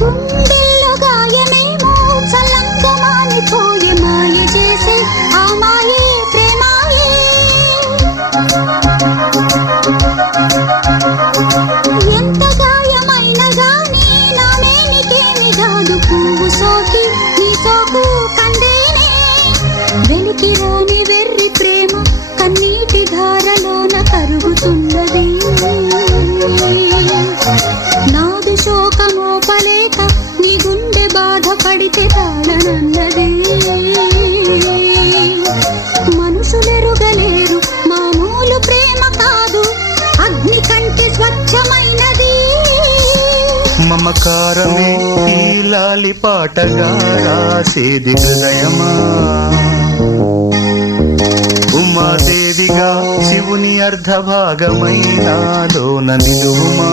గుండెల్లో గాయమేమో చల్లంగా మానిపోయే మాయ చేసే ఆ మాయే ప్రేమాయే. ఎంత గాయమైన గానీ నానేనికేమి కాదు పువ్వు సోకి నీ సోకు కందేనే. వెలికి రాని వెర్రి ప్రేమ కన్నీటి ధారలోన కరుగుతున్నది. నాది శోకమోపలేక నీ గుండె బాధపడితే తాళనన్నది. మనుషులెరుగలేరు మామూలు ప్రేమ కాదు అగ్ని కంటే స్వచ్ఛమైనది. మమకారమే ఈ లాలి పాటగా రాసేది హృదయమా. ఉమాదేవిగా శివుని అర్ధభాగమైనాలోన నిలువుమా.